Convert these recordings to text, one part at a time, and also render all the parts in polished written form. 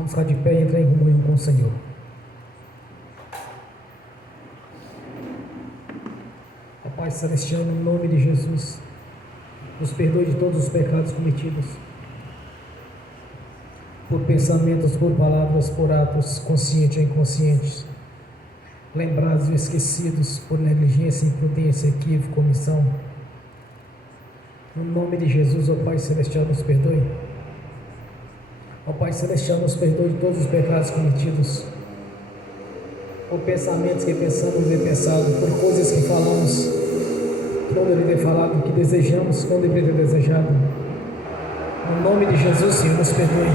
Vamos ficar de pé e entrar em comunhão com o Senhor. Ó Pai Celestial, no nome de Jesus, nos perdoe de todos os pecados cometidos, por pensamentos, por palavras, por atos, conscientes ou inconscientes, lembrados ou esquecidos, por negligência, imprudência, equívoco, omissão. No nome de Jesus, ó Pai Celestial, nos perdoe. Ó Pai Celestial, nos perdoe de todos os pecados cometidos, por pensamentos que pensamos e pensado, por coisas que falamos, que não deveria ter falado, que desejamos, que não deveria ter desejado. No nome de Jesus, Senhor, nos perdoe.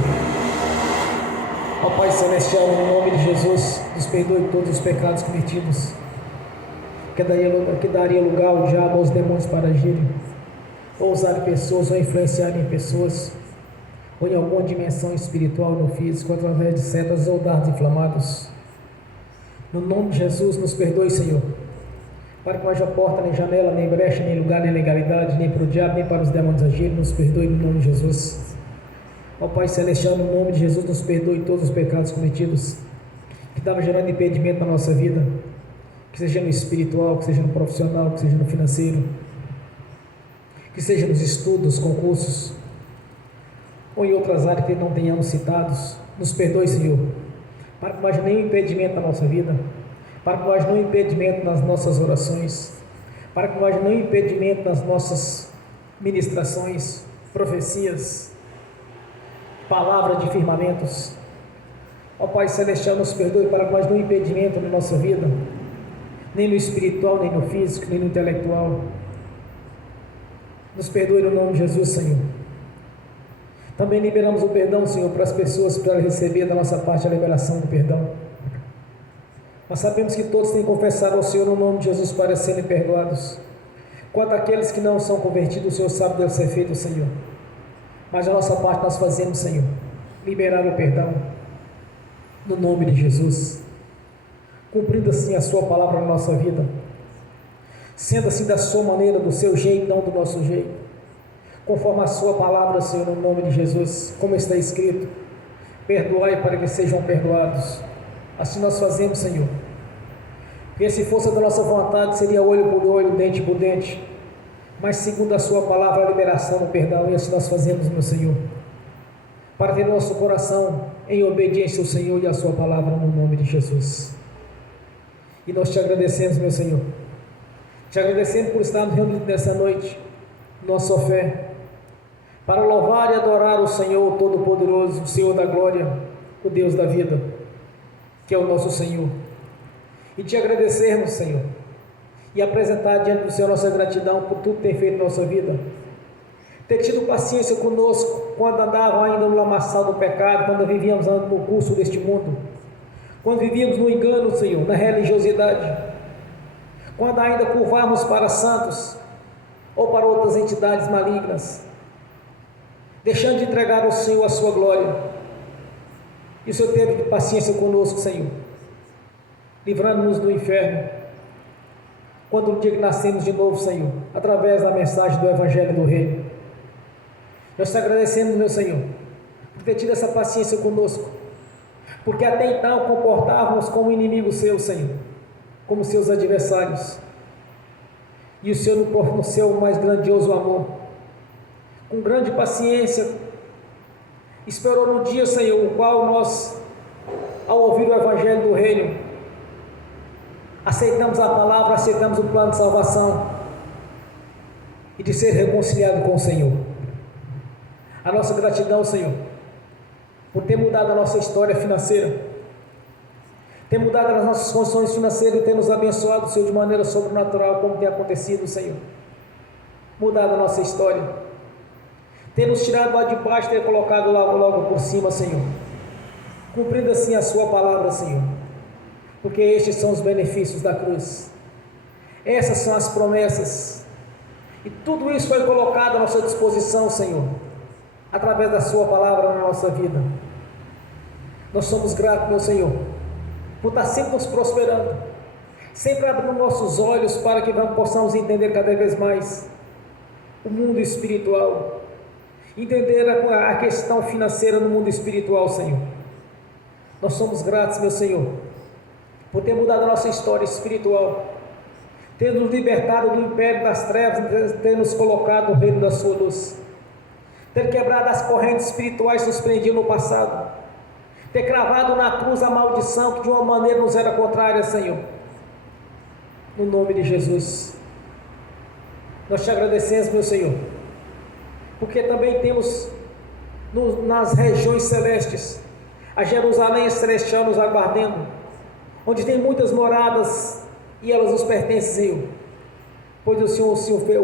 Ó Pai Celestial, no nome de Jesus, nos perdoe de todos os pecados cometidos, que daria lugar ao diabo, aos demônios para agirem, ou usarem pessoas, ou influenciarem pessoas, ou em alguma dimensão espiritual no físico, através de setas ou dardos inflamados. No nome de Jesus, nos perdoe, Senhor, para que não haja porta, nem janela, nem brecha, nem lugar, nem legalidade, nem para o diabo, nem para os demônios agirem. Nos perdoe no nome de Jesus. Ó Pai Celestial, no nome de Jesus, nos perdoe todos os pecados cometidos, que estavam gerando impedimento na nossa vida, que seja no espiritual, que seja no profissional, que seja no financeiro, que seja nos estudos, concursos, ou em outras áreas que não tenhamos citados. Nos perdoe, Senhor, para que não haja nenhum impedimento na nossa vida, para que não haja nenhum impedimento nas nossas orações, para que não haja nenhum impedimento nas nossas ministrações, profecias, palavra de firmamentos. Ó Pai Celestial, nos perdoe para que não haja nenhum impedimento na nossa vida, nem no espiritual, nem no físico, nem no intelectual. Nos perdoe no nome de Jesus, Senhor. Também liberamos o perdão, Senhor, para as pessoas, para receber da nossa parte a liberação do perdão. Nós sabemos que todos têm que confessar ao Senhor no nome de Jesus para serem perdoados. Quanto àqueles que não são convertidos, o Senhor sabe que deve ser feito, Senhor. Mas a nossa parte nós fazemos, Senhor, liberar o perdão no nome de Jesus, cumprindo assim a sua palavra na nossa vida, sendo assim da sua maneira, do seu jeito, não do nosso jeito, conforme a sua palavra, Senhor, no nome de Jesus, como está escrito: perdoai para que sejam perdoados. Assim nós fazemos, Senhor, porque se fosse da nossa vontade, seria olho por olho, dente por dente, mas segundo a sua palavra, a liberação do perdão. E assim nós fazemos, meu Senhor, para ter nosso coração em obediência ao Senhor e à sua palavra, no nome de Jesus. E nós te agradecemos, meu Senhor, te agradecemos por estarmos reunidos nessa noite, nossa fé, para louvar e adorar o Senhor Todo-Poderoso, o Senhor da glória, o Deus da vida, que é o nosso Senhor, e te agradecermos, Senhor, e apresentar diante do Senhor nossa gratidão por tudo que tem feito na nossa vida, ter tido paciência conosco quando andava ainda no lamaçal do pecado, quando vivíamos no curso deste mundo, quando vivíamos no engano, Senhor, na religiosidade, quando ainda curvávamos para santos ou para outras entidades malignas, deixando de entregar ao Senhor a sua glória. E o Senhor teve paciência conosco, Senhor, livrando-nos do inferno, quando no dia que nascemos de novo, Senhor, através da mensagem do Evangelho do Reino. Nós te agradecemos, meu Senhor, por ter tido essa paciência conosco, porque até então comportávamos como inimigos seus, Senhor, como seus adversários, e o Senhor, no seu mais grandioso amor, com grande paciência, esperou no dia, Senhor, o qual nós, ao ouvir o Evangelho do Reino, aceitamos a palavra, aceitamos o plano de salvação e de ser reconciliado com o Senhor. A nossa gratidão, Senhor, por ter mudado a nossa história financeira, ter mudado as nossas condições financeiras e ter nos abençoado, Senhor, de maneira sobrenatural, como tem acontecido, Senhor. Mudado a nossa história, ter nos tirado lá de baixo, ter colocado logo por cima, Senhor, cumprindo assim a sua palavra, Senhor, porque estes são os benefícios da cruz, essas são as promessas, e tudo isso foi colocado à nossa disposição, Senhor, através da sua palavra na nossa vida. Nós somos gratos, meu Senhor, por estar sempre nos prosperando, sempre abrindo nossos olhos para que possamos entender cada vez mais o mundo espiritual, entender a questão financeira no mundo espiritual, Senhor, Nós somos gratos, meu Senhor, por ter mudado a nossa história espiritual, ter nos libertado do império das trevas, ter nos colocado no reino da sua luz, ter quebrado as correntes espirituais que nos prendiam no passado, ter cravado na cruz a maldição que de uma maneira nos era contrária, Senhor. No nome de Jesus, nós te agradecemos, meu Senhor, porque também temos nas regiões celestes a Jerusalém celestial nos aguardando, onde tem muitas moradas e elas nos pertencem, Senhor, pois o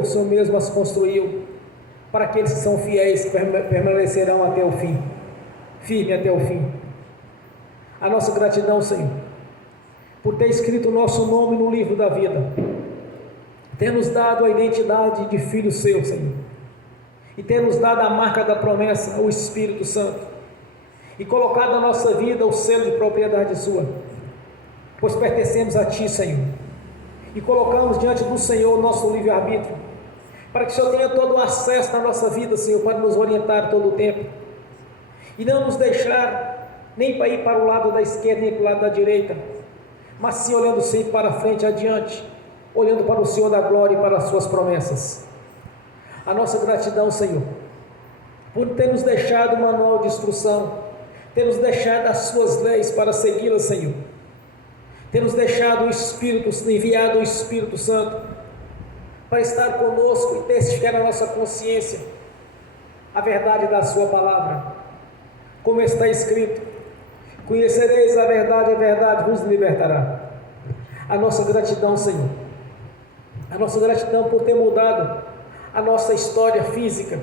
Senhor mesmo as construiu para aqueles que são fiéis, que permanecerão até o fim, firme até o fim. A nossa gratidão, Senhor, por ter escrito o nosso nome no livro da vida, ter nos dado a identidade de filho seu, Senhor, e ter nos dado a marca da promessa, o Espírito Santo, e colocado na nossa vida o selo de propriedade sua, pois pertencemos a Ti, Senhor, e colocamos diante do Senhor o nosso livre-arbítrio, para que o Senhor tenha todo o acesso na nossa vida, Senhor, para nos orientar todo o tempo, e não nos deixar nem para ir para o lado da esquerda, nem para o lado da direita, mas sim olhando sempre para frente, adiante, olhando para o Senhor da glória e para as suas promessas. A nossa gratidão, Senhor, por ter nos deixado o manual de instrução, ter nos deixado as suas leis para segui-las, Senhor, ter nos deixado o Espírito, enviado o Espírito Santo, para estar conosco e testificar na nossa consciência a verdade da sua palavra, como está escrito: conhecereis a verdade vos libertará. A nossa gratidão, Senhor, a nossa gratidão por ter mudado a nossa história física,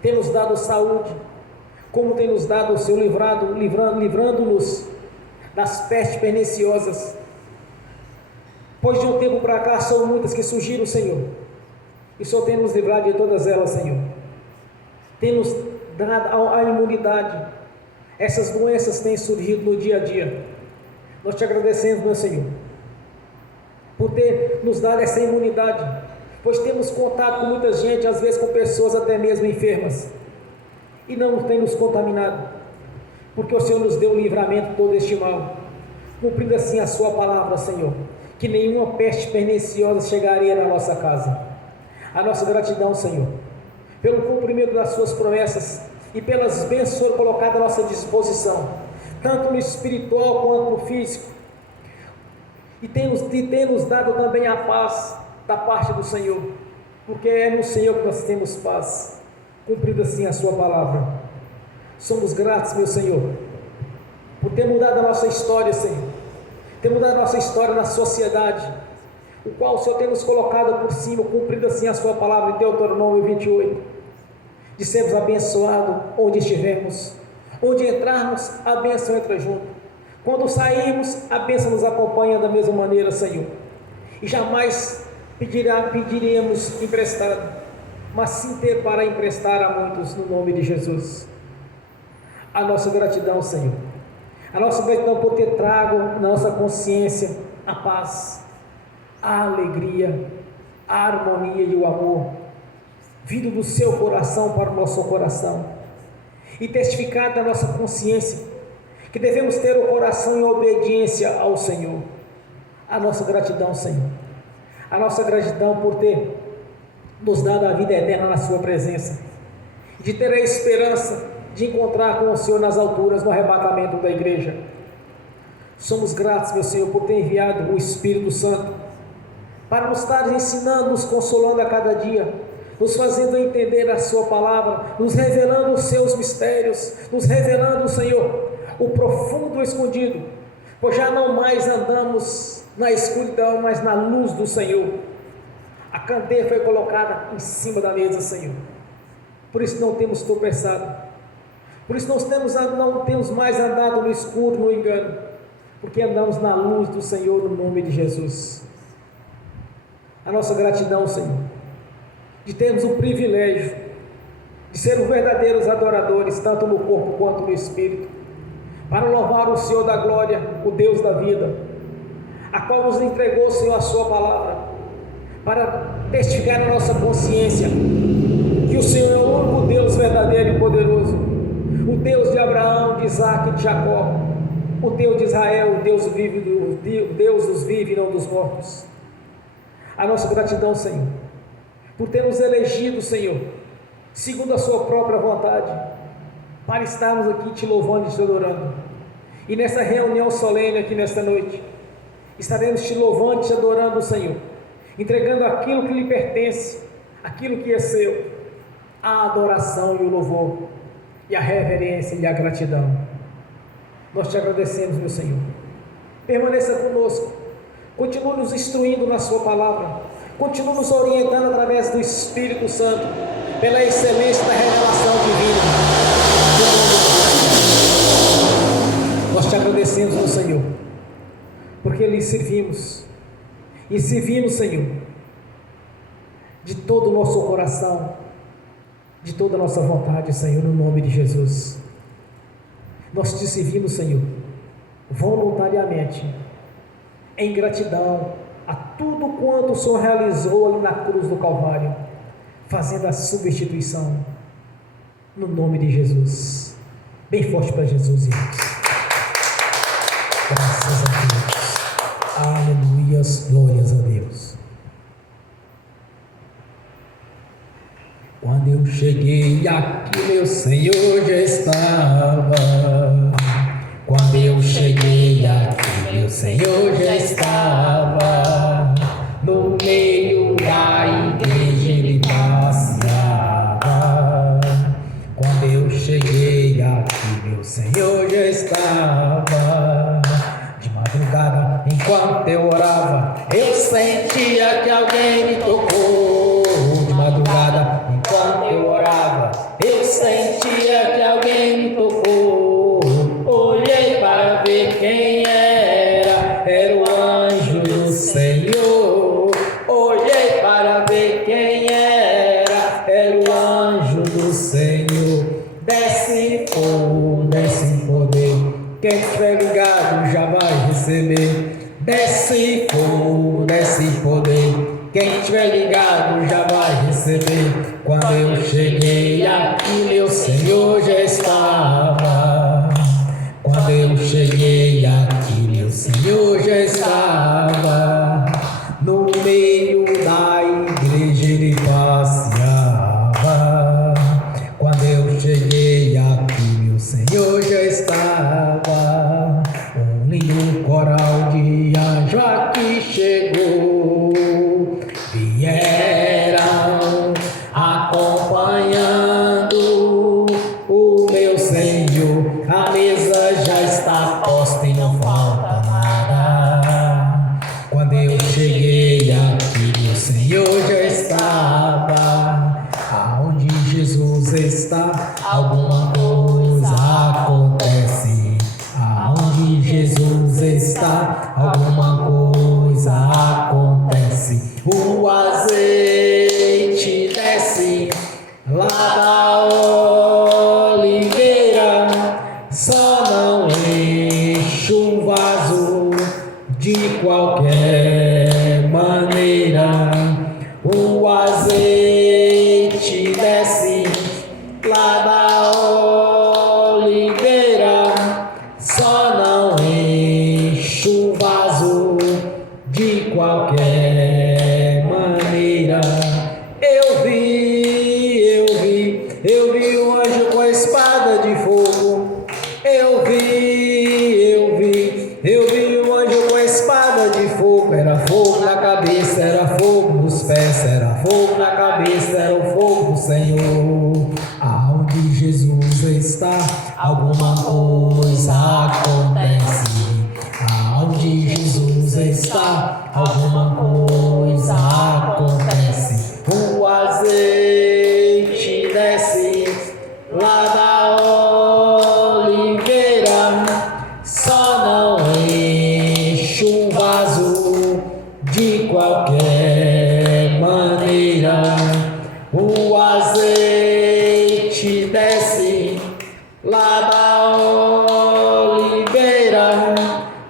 ter nos dado saúde, como tem nos dado o Senhor livrando-nos das pestes perniciosas, pois de um tempo para cá são muitas que surgiram, Senhor, e o Senhor tem nos livrado de todas elas, Senhor, tem nos dado a imunidade. Essas doenças têm surgido no dia a dia. Nós te agradecemos, meu Senhor, por ter nos dado essa imunidade, pois temos contato com muita gente, às vezes com pessoas até mesmo enfermas, e não tem nos contaminado, porque o Senhor nos deu o livramento de todo este mal, cumprindo assim a sua palavra, Senhor, que nenhuma peste perniciosa chegaria na nossa casa. A nossa gratidão, Senhor, pelo cumprimento das suas promessas e pelas bênçãos colocadas à nossa disposição, tanto no espiritual quanto no físico, e tem nos dado também a paz da parte do Senhor, porque é no Senhor que nós temos paz, cumprindo assim a sua palavra. Somos gratos, meu Senhor, por ter mudado a nossa história, Senhor, ter mudado a nossa história na sociedade, o qual o Senhor tem nos colocado por cima, cumprindo assim a sua palavra em Deuteronômio 28, de sermos abençoados onde estivermos, onde entrarmos, a bênção entra junto, quando sairmos, a bênção nos acompanha da mesma maneira, Senhor, e jamais pediremos emprestado, mas sim ter para emprestar a muitos, no nome de Jesus. A nossa gratidão, Senhor, a nossa gratidão por ter trago na nossa consciência a paz, a alegria, a harmonia e o amor, vindo do seu coração para o nosso coração, e testificado na nossa consciência, que devemos ter o coração em obediência ao Senhor. A nossa gratidão, Senhor, a nossa gratidão por ter nos dado a vida eterna na sua presença, de ter a esperança de encontrar com o Senhor nas alturas, no arrebatamento da igreja. Somos gratos, meu Senhor, por ter enviado o Espírito Santo, para nos estar ensinando, nos consolando a cada dia, nos fazendo entender a sua palavra, nos revelando os seus mistérios, nos revelando, Senhor, o profundo escondido, pois já não mais andamos na escuridão, mas na luz do Senhor. A candeia foi colocada em cima da mesa, Senhor, por isso não temos tropeçado, por isso não temos mais andado no escuro, no engano, porque andamos na luz do Senhor, no nome de Jesus. A nossa gratidão, Senhor, de termos o privilégio de sermos verdadeiros adoradores, tanto no corpo quanto no espírito, para louvar o Senhor da glória, o Deus da vida, a qual nos entregou, Senhor, a sua palavra, para testificar na nossa consciência que o Senhor é o único Deus verdadeiro e poderoso, o Deus de Abraão, de Isaac e de Jacó, o Deus de Israel, o Deus vive, o Deus dos vivos e não dos mortos. A nossa gratidão, Senhor, por ter nos elegido, Senhor, segundo a sua própria vontade, para estarmos aqui te louvando e te adorando. E nessa reunião solene aqui nesta noite, estaremos te louvando e te adorando, Senhor, entregando aquilo que lhe pertence, aquilo que é seu, a adoração e o louvor, e a reverência e a gratidão. Nós te agradecemos, meu Senhor. Permaneça conosco, continue nos instruindo na sua palavra, continue nos orientando através do Espírito Santo, pela excelência da revelação divina. Nós te agradecemos, meu Senhor, porque lhe servimos, e servimos, Senhor, de todo o nosso coração, de toda a nossa vontade, Senhor, no nome de Jesus. Nós te servimos, Senhor, voluntariamente, em gratidão a tudo quanto o Senhor realizou ali na cruz do Calvário, fazendo a substituição, no nome de Jesus. Bem forte para Jesus, irmãos. Graças a Deus. Aleluias, glórias a Deus. Quando eu cheguei aqui, meu Senhor já estava. Quando eu cheguei aqui, meu Senhor já estava. No meio da igreja ele passeava. Quando eu cheguei aqui, meu Senhor já estava. De madrugada, enquanto eu orava, eu sentia que alguém me tocou. De madrugada, enquanto eu orava, eu sentia que alguém me tocou. Olhei para ver quem era o anjo do Senhor. Olhei para ver quem era o anjo do Senhor. Desce fogo, desce em poder, quem estiver ligado já vai receber. Desce fogo, desce em poder, quem estiver ligado já vai receber. Quando eu cheguei aqui, meu Senhor já estava. Quando eu cheguei aqui, meu Senhor já estava. No meio da igreja ele passeava. Quando eu cheguei aqui, meu Senhor já estava. Um lindo coral de anjo aqui chegou. Vieram acompanhando o meu Senhor. A mesa já está posta e não falta nada. Quando eu cheguei aqui, meu Senhor já estava. Aonde Jesus está, alguma coisa acontece. Aonde Jesus está, alguma coisa acontece. O azeite desce lá da oliveira, só não enche o vaso de qualquer maneira. O azeite desce lá da oliveira, só não enche o vaso de qualquer maneira. Eu vi um anjo com a espada de fogo. Eu vi um anjo com a espada de fogo. Era fogo na cabeça, era fogo nos pés, era fogo na cabeça, era o fogo do Senhor. Aonde Jesus está, alguma coisa acontece. Aonde Jesus está, alguma coisa acontece. O azeite desce lá da oliveira, só não enche um vaso de qualquer maneira. O azeite desce lá da oliveira,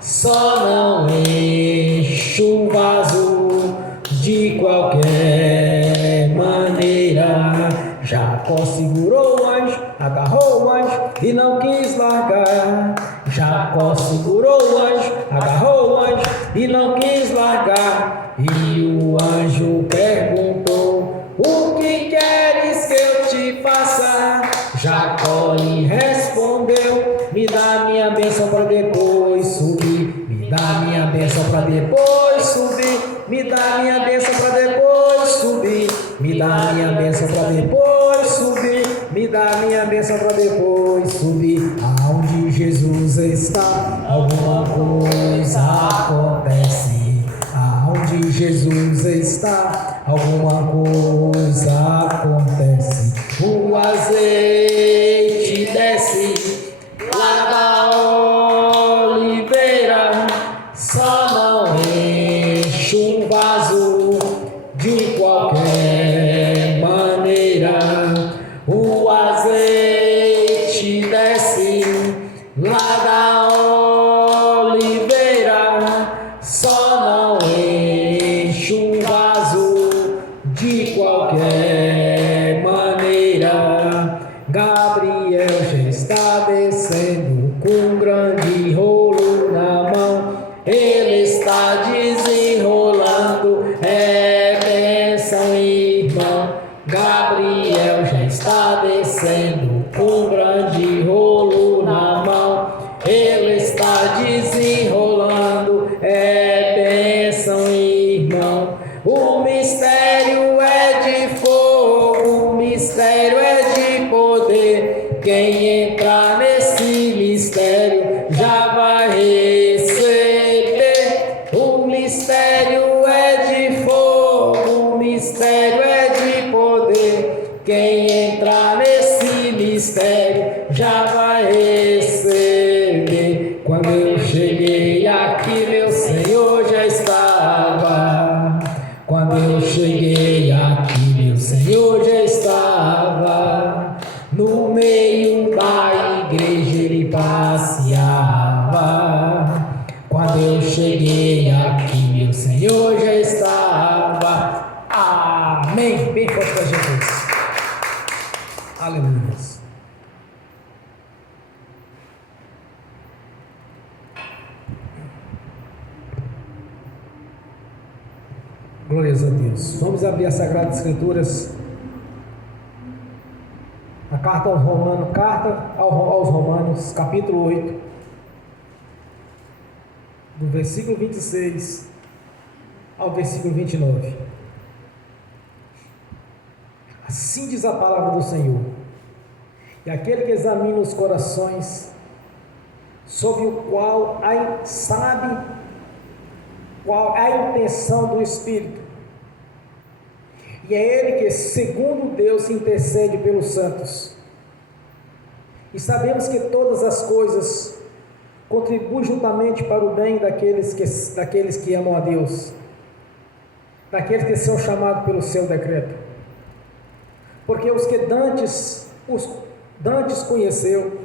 só não enche um vaso de qualquer maneira. Jacó segurou o anjo, agarrou o anjo e não quis largar. Jacó segurou o anjo, agarrou o anjo e não quis largar. E o anjo perguntou: o que queres que eu te faça? Jacó lhe respondeu: me dá minha bênção para depois subir. Me dá minha bênção para depois subir. Me dá minha bênção para depois subir. Me dá minha bênção para depois subir. Me dá minha bênção para depois subir. Aonde Jesus está, alguma coisa acontece. Aonde Jesus está, alguma coisa acontece. O azeite desce lá da oliveira, só não enche um vaso de qualquer maneira. O azeite desce lá da oliveira, só não enche um vaso de qualquer maneira. Gabriel já está descendo com um grande rolo na mão. Ele está desenrolando, é bênção, irmão. Gabriel já está descendo com um grande rolo na mão. Ele está desenrolando, é bênção, irmão. O mistério é de fogo, o mistério é de poder. Quem entrar nesse mistério já vai receber. O mistério é de fogo, o mistério é de poder. Quem entrar nesse mistério já vai receber. Quando eu cheguei aqui, meu Senhor já estava. Quando eu cheguei aqui, meu Senhor já estava. No meio da igreja ele passeava. Quando eu cheguei aqui, meu Senhor já estava. Amém. Bem forte para Jesus. Aleluia. Glórias a Deus. Vamos abrir as Sagradas Escrituras. A carta aos Romanos, capítulo 8, do versículo 26 ao versículo 29. Assim diz a palavra do Senhor: e aquele que examina os corações, sobre o qual sabe qual é a intenção do Espírito, e é Ele que, segundo Deus, intercede pelos santos. E sabemos que todas as coisas contribuem juntamente para o bem daqueles que amam a Deus, daqueles que são chamados pelo seu decreto. Porque os que dantes conheceu,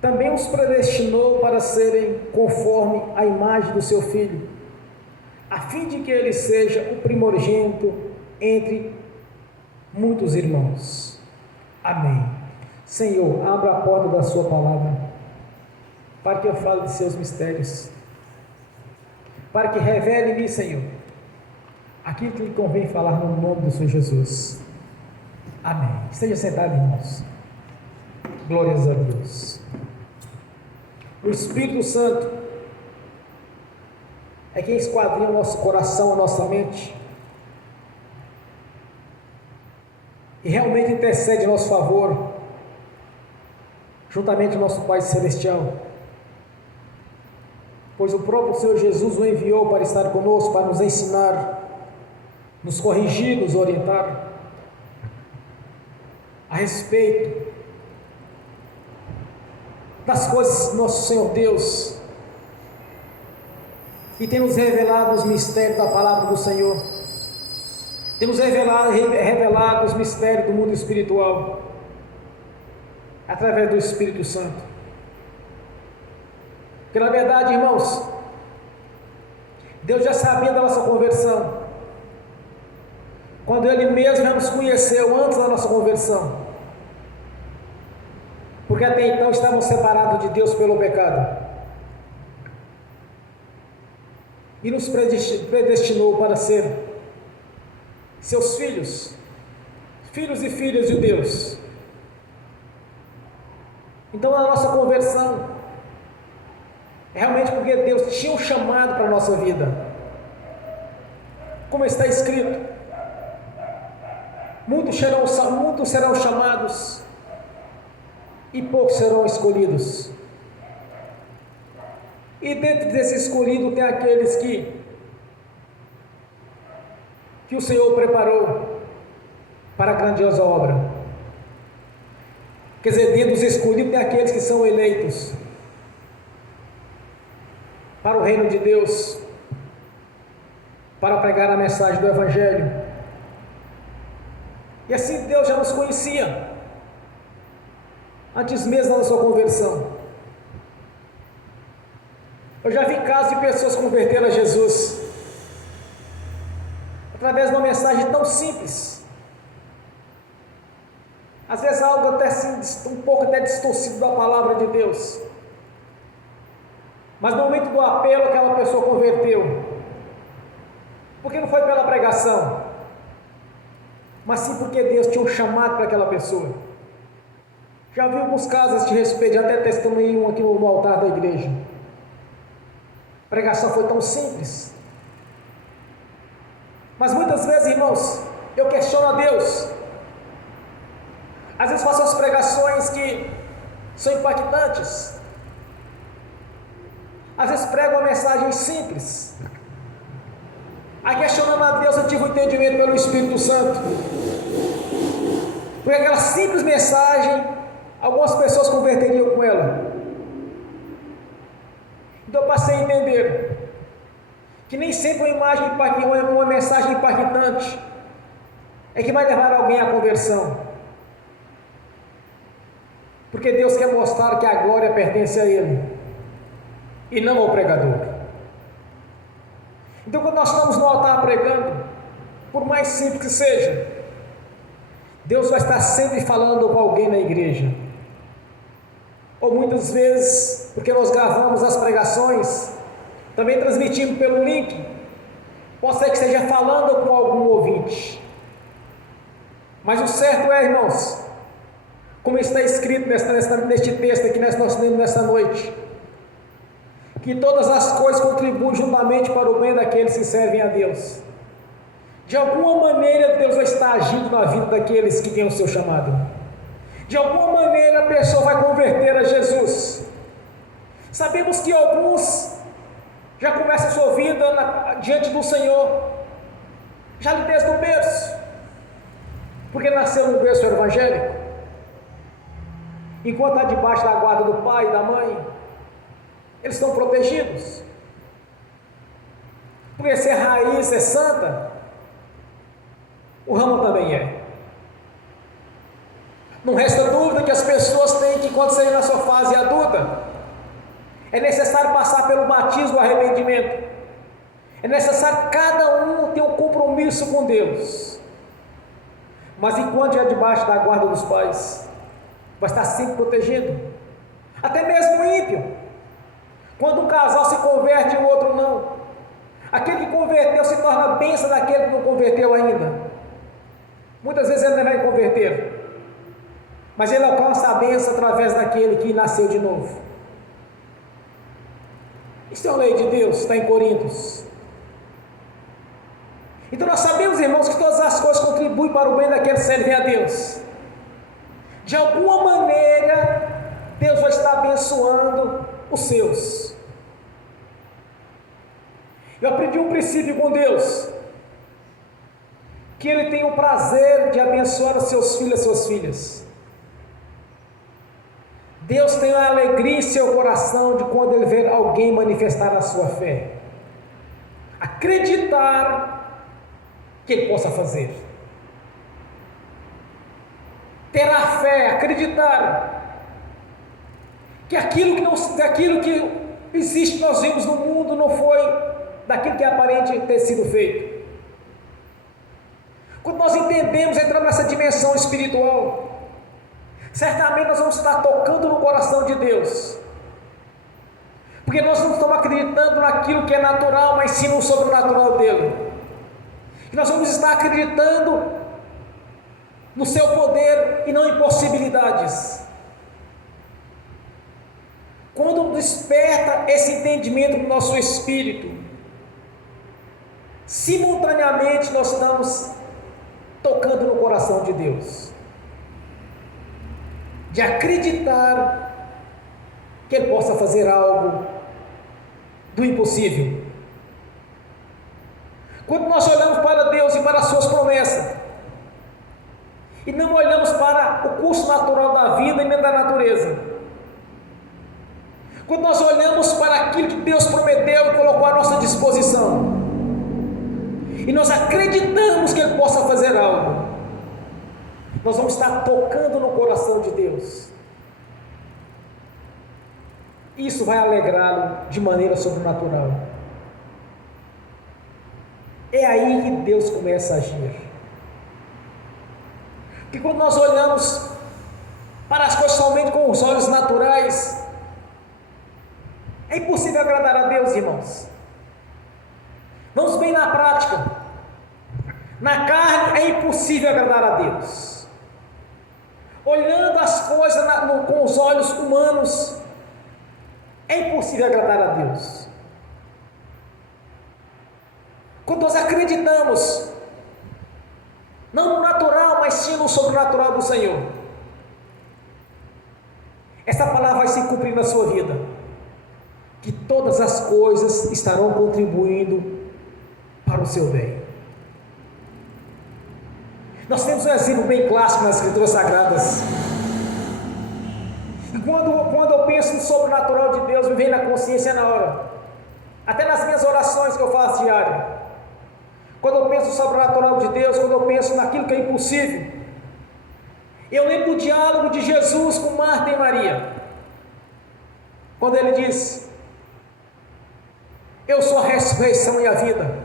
também os predestinou para serem conforme a imagem do seu Filho, a fim de que ele seja o primogênito entre muitos irmãos. Amém. Senhor, abra a porta da sua palavra, para que eu fale de seus mistérios, para que revele-me, Senhor, aquilo que lhe convém falar no nome do Senhor Jesus. Amém. Esteja sentado, irmãos. Glórias a Deus. O Espírito Santo é quem esquadrinha o nosso coração, a nossa mente, e realmente intercede em nosso favor, juntamente com nosso Pai Celestial, pois o próprio Senhor Jesus o enviou para estar conosco, para nos ensinar, nos corrigir, nos orientar a respeito das coisas do nosso Senhor Deus, e tem nos revelado os mistérios da palavra do Senhor, tem nos revelado os mistérios do mundo espiritual, através do Espírito Santo. Porque na verdade, irmãos, Deus já sabia da nossa conversão, quando Ele mesmo já nos conheceu antes da nossa conversão. Porque porque até então estavam separados de Deus pelo pecado, e nos predestinou para ser seus filhos, filhos e filhas de Deus. Então a nossa conversão é realmente porque Deus tinha um chamado para a nossa vida, como está escrito: muitos serão chamados e poucos serão escolhidos. E dentro desse escolhido tem aqueles que o Senhor preparou para a grandiosa obra. Quer dizer, dentro dos escolhidos tem aqueles que são eleitos para o reino de Deus, para pregar a mensagem do Evangelho. E assim Deus já nos conhecia, antes mesmo da sua conversão. Eu já vi casos de pessoas converterem a Jesus através de uma mensagem tão simples, às vezes algo até assim, um pouco até distorcido da palavra de Deus, mas no momento do apelo aquela pessoa converteu, porque não foi pela pregação, mas sim porque Deus tinha um chamado para aquela pessoa. Já vi alguns casos a este respeito, já até testemunhei um aqui no altar da igreja. A pregação foi tão simples, mas muitas vezes, irmãos, eu questiono a Deus. Às vezes faço as pregações que são impactantes, às vezes prego uma mensagem simples, aí questionando a Deus eu tive um entendimento pelo Espírito Santo, porque aquela simples mensagem algumas pessoas converteriam com ela. Então eu passei a entender que nem sempre uma mensagem impactante é que vai levar alguém à conversão, porque Deus quer mostrar que a glória pertence a Ele e não ao pregador. Então quando nós estamos no altar pregando, por mais simples que seja, Deus vai estar sempre falando com alguém na igreja. Ou muitas vezes, porque nós gravamos as pregações, também transmitimos pelo link, pode ser que esteja falando com algum ouvinte. Mas o certo é, irmãos, como está escrito neste texto aqui nós lemos nesta noite, que todas as coisas contribuem juntamente para o bem daqueles que servem a Deus. De alguma maneira Deus vai estar agindo na vida daqueles que têm o seu chamado. De alguma maneira a pessoa vai converter a Jesus. Sabemos que alguns já começam a sua vida diante do Senhor, já desde o berço, porque nasceu no berço evangélico, enquanto está debaixo da guarda do pai e da mãe, eles estão protegidos, porque se é raiz, é santa, o ramo também é. Não resta dúvida que as pessoas têm que, quando saírem na sua fase adulta, é necessário passar pelo batismo do arrependimento. É necessário que cada um tenha um compromisso com Deus. Mas enquanto é debaixo da guarda dos pais, vai estar sempre protegido. Até mesmo o ímpio. Quando um casal se converte e o outro não, aquele que converteu se torna bênção daquele que não converteu ainda. Muitas vezes ele não vai converter, mas ele alcança a bênção através daquele que nasceu de novo. Isso é a lei de Deus, está em Coríntios. Então nós sabemos, irmãos, que todas as coisas contribuem para o bem daqueles que servem a Deus. De alguma maneira, Deus vai estar abençoando os seus. Eu aprendi um princípio com Deus, que Ele tem o prazer de abençoar os seus filhos e suas filhas. Deus tem a alegria em seu coração de quando Ele ver alguém manifestar a sua fé, acreditar que Ele possa fazer, ter a fé, acreditar que aquilo que existe, nós vimos no mundo, não foi daquilo que é aparente ter sido feito. Quando nós entendemos, entramos nessa dimensão espiritual, certamente nós vamos estar tocando no coração de Deus, porque nós não estamos acreditando naquilo que é natural, mas sim no sobrenatural dele. E nós vamos estar acreditando no seu poder e não em possibilidades. Quando desperta esse entendimento no nosso espírito, simultaneamente nós estamos tocando no coração de Deus, de acreditar que Ele possa fazer algo do impossível. Quando nós olhamos para Deus e para as suas promessas, e não olhamos para o curso natural da vida e nem da natureza, quando nós olhamos para aquilo que Deus prometeu e colocou à nossa disposição, e nós acreditamos que Ele possa fazer algo, nós vamos estar tocando no coração de Deus. Isso vai alegrá-lo de maneira sobrenatural. É aí que Deus começa a agir. Porque quando nós olhamos para as coisas somente com os olhos naturais, é impossível agradar a Deus, irmãos. Vamos bem na prática. Na carne é impossível agradar a Deus. Olhando as coisas com os olhos humanos, é impossível agradar a Deus. Quando nós acreditamos, não no natural, mas sim no sobrenatural do Senhor, essa palavra vai se cumprir na sua vida, que todas as coisas estarão contribuindo para o seu bem. Nós temos um exemplo bem clássico nas Escrituras Sagradas. E quando eu penso no sobrenatural de Deus, me vem na consciência na hora, até nas minhas orações que eu faço diário. Quando eu penso no sobrenatural de Deus, quando eu penso naquilo que é impossível, eu lembro do diálogo de Jesus com Marta e Maria, quando ele diz: eu sou a ressurreição e a vida,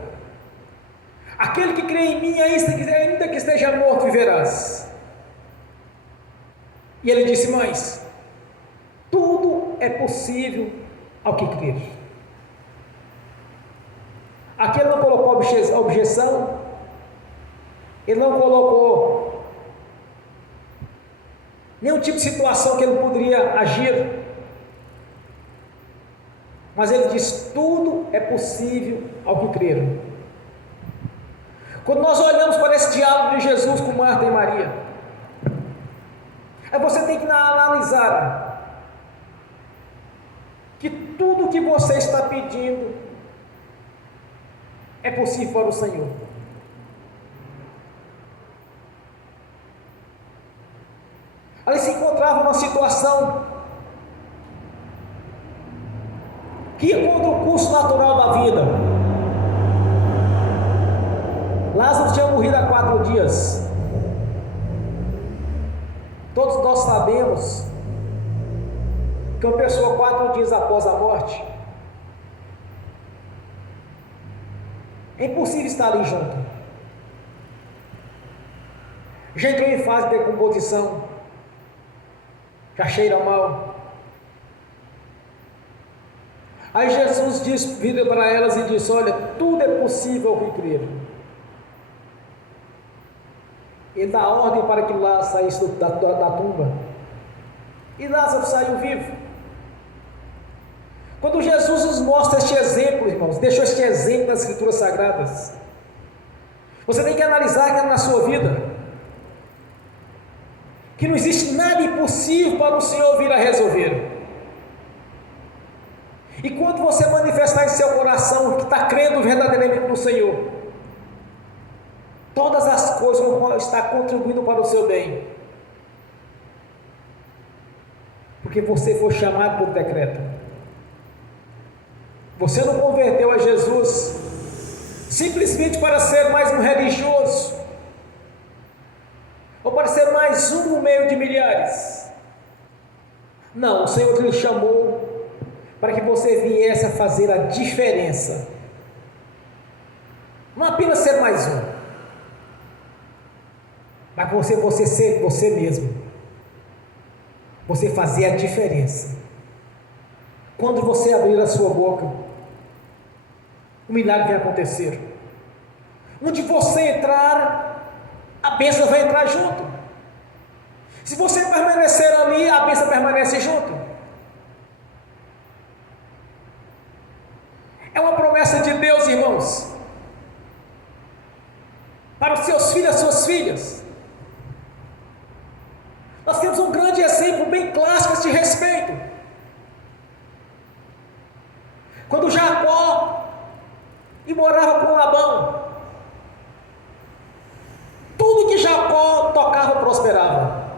aquele que crê em mim, ainda que esteja morto, viverás. E ele disse mais: tudo é possível ao que crer. Aqui ele não colocou objeção, ele não colocou nenhum tipo de situação que ele não poderia agir, mas ele diz: tudo é possível ao que crer. Quando nós olhamos para esse diálogo de Jesus com Marta e Maria, aí você tem que analisar que tudo que você está pedindo é possível para o Senhor. Ali se encontrava uma situação que ia contra o curso natural da vida. Lázaro tinha morrido há 4 dias. Todos nós sabemos que uma pessoa 4 dias após a morte, é impossível estar ali junto. Já entrou em fase de decomposição, já cheira mal. Aí Jesus vira para elas e diz: olha, tudo é possível ao que crer. Ele dá ordem para que Lázaro saísse da tumba, e Lázaro saiu vivo. Quando Jesus nos mostra este exemplo, irmãos, deixou este exemplo nas Escrituras Sagradas, você tem que analisar que na sua vida, que não existe nada impossível para o Senhor vir a resolver. E quando você manifestar em seu coração que está crendo verdadeiramente no Senhor, todas as coisas vão estar contribuindo para o seu bem, porque você foi chamado por decreto. Você não converteu a Jesus simplesmente para ser mais um religioso, ou para ser mais um no meio de milhares. Não, o Senhor lhe chamou para que você viesse a fazer a diferença, não apenas ser mais um, mas você ser você mesmo. você fazer a diferença. Quando você abrir a sua boca, o milagre vai acontecer. Onde você entrar, a bênção vai entrar junto. Se você permanecer ali, a bênção permanece junto. É uma promessa de Deus, irmãos, para os seus filhos e suas filhas. Nós temos um grande exemplo bem clássico a este respeito. Quando Jacó morava com Labão, tudo que Jacó tocava prosperava.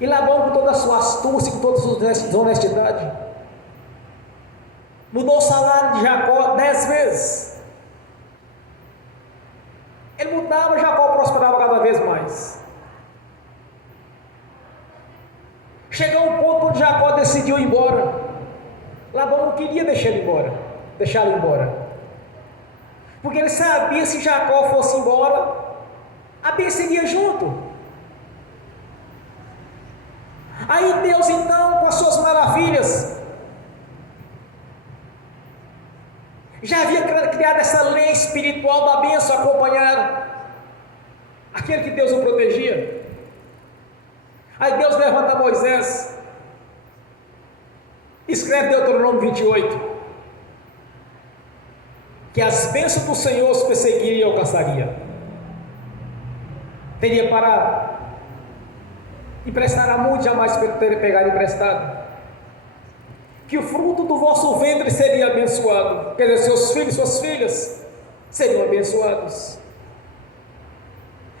E Labão, com toda a sua astúcia, com toda a sua honestidade, mudou o salário de Jacó 10 vezes. Ele mudava, Jacó prosperava cada vez mais. Chegou um ponto quando Jacó decidiu ir embora. Labão não queria deixá-lo embora. Porque ele sabia que se Jacó fosse embora, a bênção iria junto. Aí Deus, então, com as suas maravilhas, já havia criado essa lei espiritual da bênção, acompanhar aquele que Deus o protegia. Aí Deus levanta Moisés, escreve Deuteronômio 28, que as bênçãos do Senhor os perseguiria e alcançaria. Teria para emprestar a muitos, jamais ter pegado emprestado. Que o fruto do vosso ventre seria abençoado. Quer dizer, seus filhos, suas filhas seriam abençoados.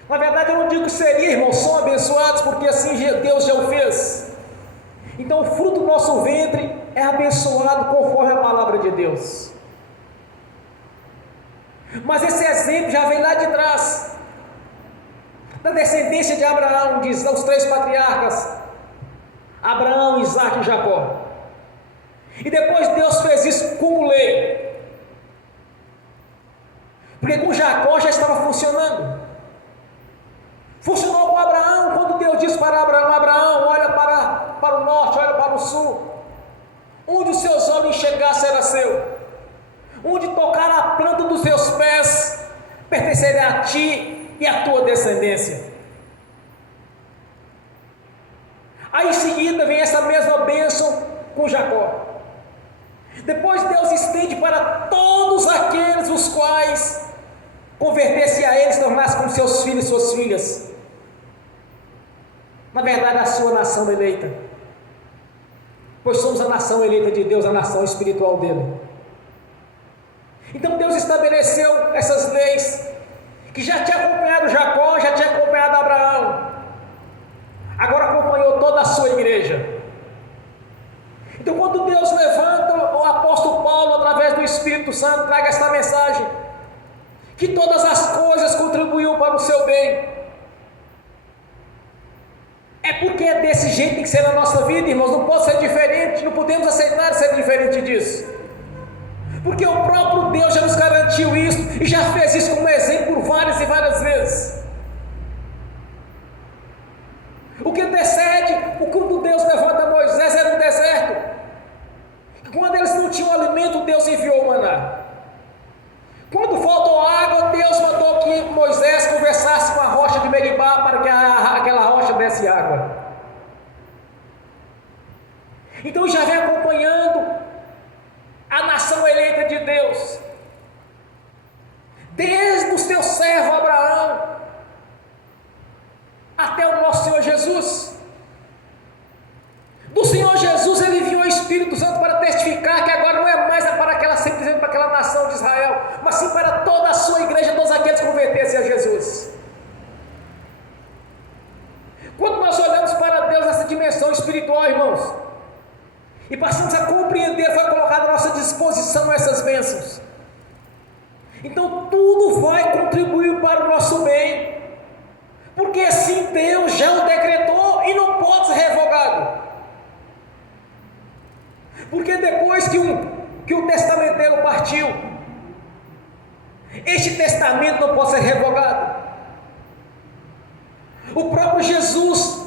Na verdade, eu não digo que seria, irmão, são abençoados, porque assim Deus já o fez. Então, o fruto do nosso ventre é abençoado conforme a palavra de Deus. Mas esse exemplo já vem lá de trás, da descendência de Abraão, diz os 3 patriarcas: Abraão, Isaque e Jacó. E depois Deus fez isso com lei, porque com Jacó já estava funcionando. Funcionou com Abraão, quando Deus disse para Abraão: Abraão, olha para o norte, olha para o sul, onde os seus olhos enxergar será seu, onde tocar a planta dos seus pés pertencerá a ti e a tua descendência. Aí em seguida vem essa mesma bênção com Jacó. Depois Deus estende para todos aqueles os quais converter-se a eles, tornar-se como seus filhos e suas filhas. Na verdade, a sua nação eleita, pois somos a nação eleita de Deus, a nação espiritual dele. Então Deus estabeleceu essas leis, que já tinha acompanhado Jacó, já tinha acompanhado Abraão, agora acompanhou toda a sua igreja. Então, quando Deus levanta o apóstolo Paulo, através do Espírito Santo, traga esta mensagem, que todas as coisas contribuíam para o seu bem, é porque é desse jeito que tem que ser na nossa vida, irmãos. Não pode ser diferente, não podemos aceitar ser diferente disso, porque o próprio Deus já nos garantiu isso, e já fez isso como exemplo por várias e várias vezes. O que antecede, quando Deus levanta Moisés, era um deserto. Quando eles não tinham alimento, Deus enviou o maná. Quando faltou água, Deus mandou que Moisés conversasse com a rocha de Meribá, para que aquela rocha desse água. Então já vem acompanhando a nação eleita de Deus, desde o seu servo Abraão até o nosso Senhor Jesus. Do Senhor Jesus ele enviou o Espírito Santo para testificar que agora não é mais simplesmente para aquela nação de Israel, mas sim para toda a sua igreja, todos aqueles que convertessem a Jesus. Quando nós olhamos para Deus nessa dimensão espiritual, irmãos, e passamos a compreender, foi colocado à nossa disposição essas bênçãos. Então tudo vai contribuir para o nosso bem, porque assim Deus já o decretou e não pode ser revogado. Porque depois que o testamenteiro partiu, este testamento não pode ser revogado. O próprio Jesus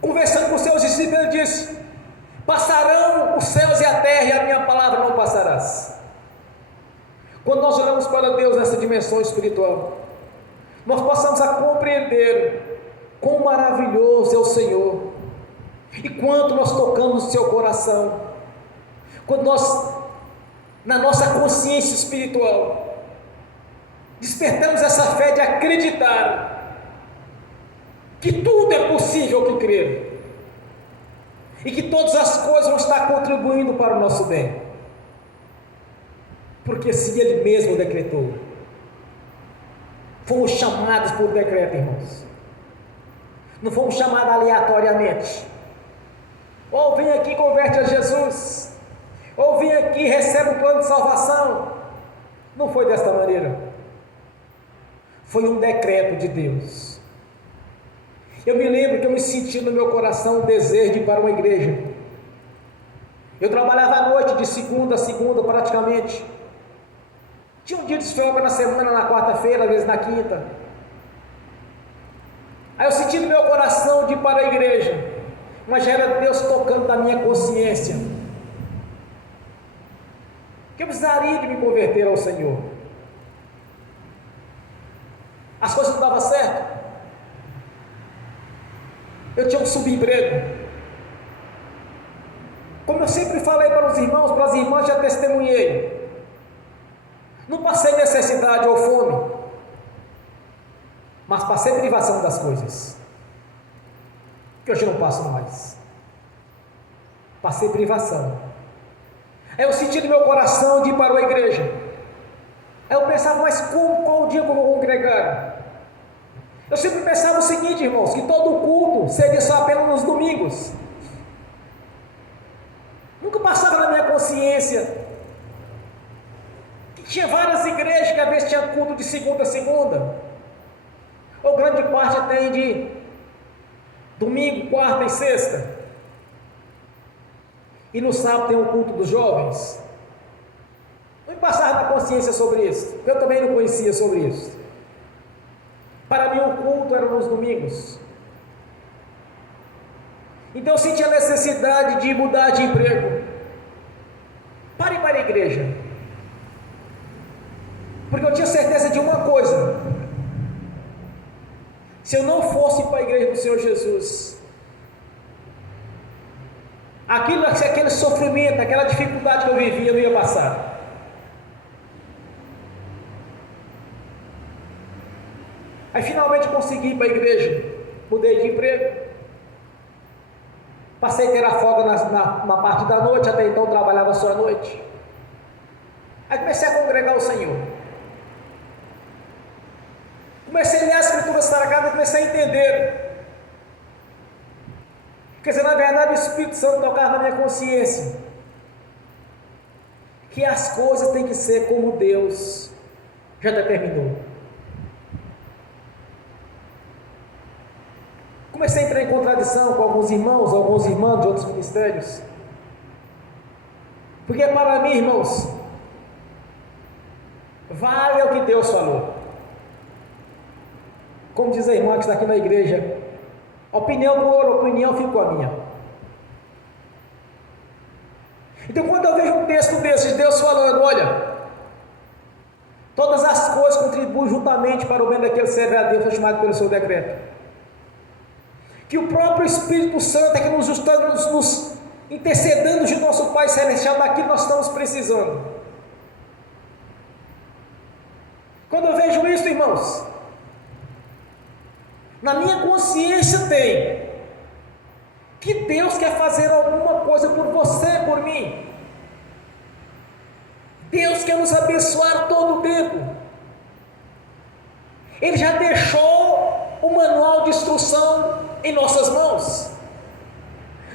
conversando com os seus discípulos, ele disse: passarão os céus e a terra, e a minha palavra não passarás. Quando nós olhamos para Deus nessa dimensão espiritual, nós passamos a compreender quão maravilhoso é o Senhor, e quanto nós tocamos no seu coração, quando nós, na nossa consciência espiritual, despertamos essa fé de acreditar que tudo é possível que crer, e que todas as coisas vão estar contribuindo para o nosso bem, porque se Ele mesmo decretou, fomos chamados por decreto, irmãos, não fomos chamados aleatoriamente. Ou vem aqui e converte a Jesus, ou vem aqui e recebe o plano de salvação. Não foi desta maneira, foi um decreto de Deus. Eu me lembro que eu me senti no meu coração o desejo de ir para uma igreja. Eu trabalhava à noite, de segunda a segunda praticamente. Tinha um dia de folga na semana, na quarta-feira, às vezes na quinta. Aí eu senti no meu coração de ir para a igreja, mas já era Deus tocando na minha consciência, que eu precisaria de me converter ao Senhor. As coisas não davam certo. Eu tinha um subemprego. Como eu sempre falei para os irmãos, para as irmãs, já testemunhei. Não passei necessidade ou fome, mas passei privação das coisas, que hoje eu não passo mais. Passei privação. Aí eu senti no meu coração de ir para a igreja. Aí eu pensava, mas qual dia que eu vou congregar? Eu sempre pensava o seguinte, irmãos, que todo culto seria só apenas nos domingos. Nunca passava na minha consciência que tinha várias igrejas que às vezes tinha culto de segunda a segunda, ou grande parte até de domingo, quarta e sexta, e no sábado tem o culto dos jovens. Não me passava na consciência sobre isso, porque eu também não conhecia sobre isso. Para mim o culto era nos domingos. Então eu senti a necessidade de mudar de emprego, para ir para a igreja, porque eu tinha certeza de uma coisa: se eu não fosse para a igreja do Senhor Jesus, aquele sofrimento, aquela dificuldade que eu vivia não ia passar. Aí finalmente consegui ir para a igreja, mudei de emprego, passei a ter a folga na parte da noite, até então trabalhava só à noite. Aí comecei a congregar o Senhor, comecei a ler as Escrituras Sagradas, comecei a entender. Quer dizer, na verdade o Espírito Santo tocava na minha consciência, que as coisas têm que ser como Deus já determinou. Comecei a entrar em contradição com alguns irmãos, alguns irmãos de outros ministérios, porque para mim, irmãos, vale o que Deus falou. Como diz a irmã que está aqui na igreja, opinião por opinião, fica com a minha. Então quando eu vejo um texto desse, Deus falando, olha, todas as coisas contribuem juntamente para o bem daquele que serve a Deus, foi chamado pelo seu decreto, que o próprio Espírito Santo é que nos intercedendo de nosso Pai Celestial daquilo que nós estamos precisando. Quando eu vejo isso, irmãos, na minha consciência tem que Deus quer fazer alguma coisa por você, por mim. Deus quer nos abençoar todo o tempo. Ele já deixou o manual de instrução em nossas mãos,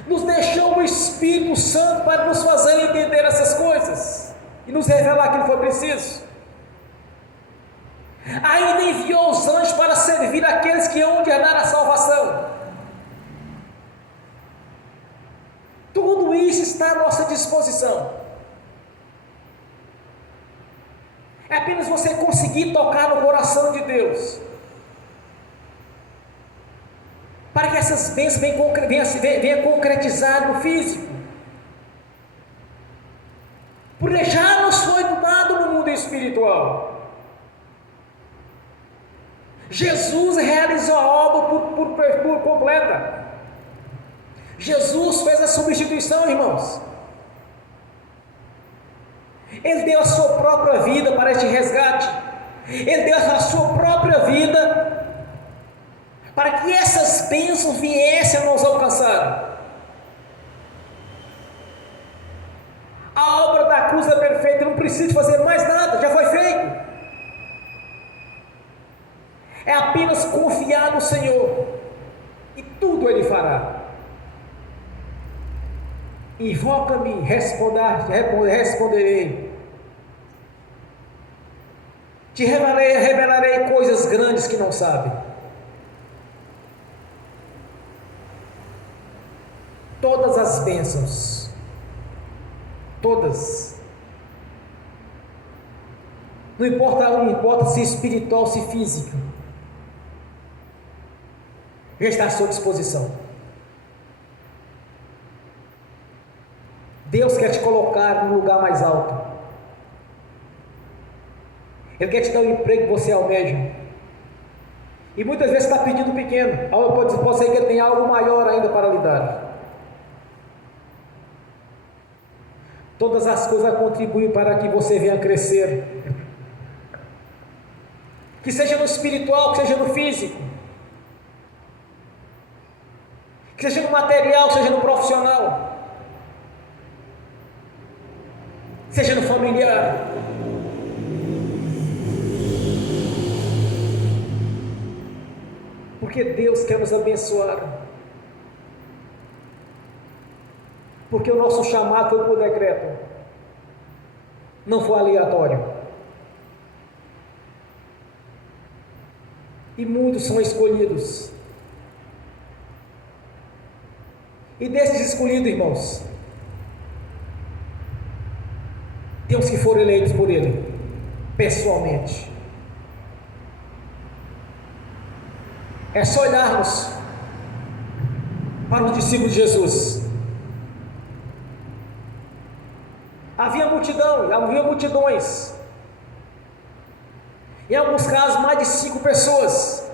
nos deixou o Espírito Santo para nos fazer entender essas coisas e nos revelar aquilo que for preciso. Ainda enviou os anjos para servir aqueles que hão de herdar a salvação. Tudo isso está à nossa disposição. É apenas você conseguir tocar no coração de Deus, para que essas bênçãos venham a concretizar no físico. Porque já nos foi dado no mundo espiritual. Jesus realizou a obra por completa. Jesus fez a substituição, irmãos. Ele deu a sua própria vida para este resgate. Ele deu a sua própria vida para que essas bênçãos viessem a nos alcançar. A obra da cruz é perfeita, não precisa fazer mais nada, já foi feito. É apenas confiar no Senhor e tudo Ele fará. Invoca-me, responderei. Te revelarei coisas grandes que não sabe. Todas as bênçãos, todas, não importa se espiritual, se física, já está à sua disposição. Deus quer te colocar no lugar mais alto. Ele quer te dar o emprego que você almeja. E muitas vezes está pedindo pequeno. Pode ser que Ele tenha algo maior ainda para lhe dar. Todas as coisas contribuem para que você venha crescer. Que seja no espiritual, que seja no físico. Que seja no material, que seja no profissional. Seja no familiar. Porque Deus quer nos abençoar. Porque o nosso chamado foi por decreto, não foi aleatório. E muitos são escolhidos. E desses escolhidos, irmãos, tem os que foram eleitos por Ele, pessoalmente. É só olharmos para os discípulos de Jesus. Havia multidões. Em alguns casos, mais de 5 pessoas,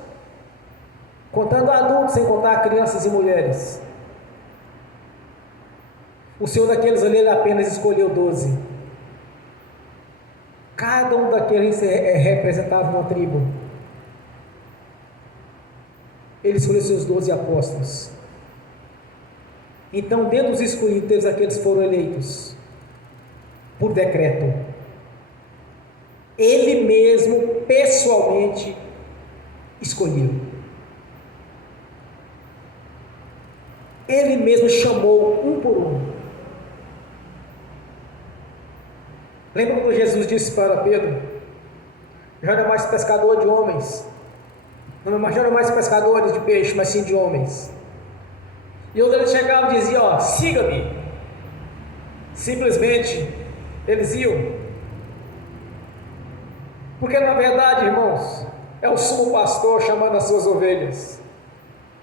contando adultos, sem contar crianças e mulheres. O Senhor daqueles ali, Ele apenas escolheu 12. Cada um daqueles representava uma tribo. Ele escolheu seus 12 apóstolos. Então, dentro dos escolhidos, aqueles foram eleitos por decreto. Ele mesmo, pessoalmente, escolheu. Ele mesmo chamou um por um. Lembra quando Jesus disse para Pedro: já não é mais pescador de homens, já não é mais pescadores de peixe, mas sim de homens. E onde ele chegava e dizia: siga-me. Simplesmente eles iam. Porque na verdade, irmãos, é o sumo pastor chamando as suas ovelhas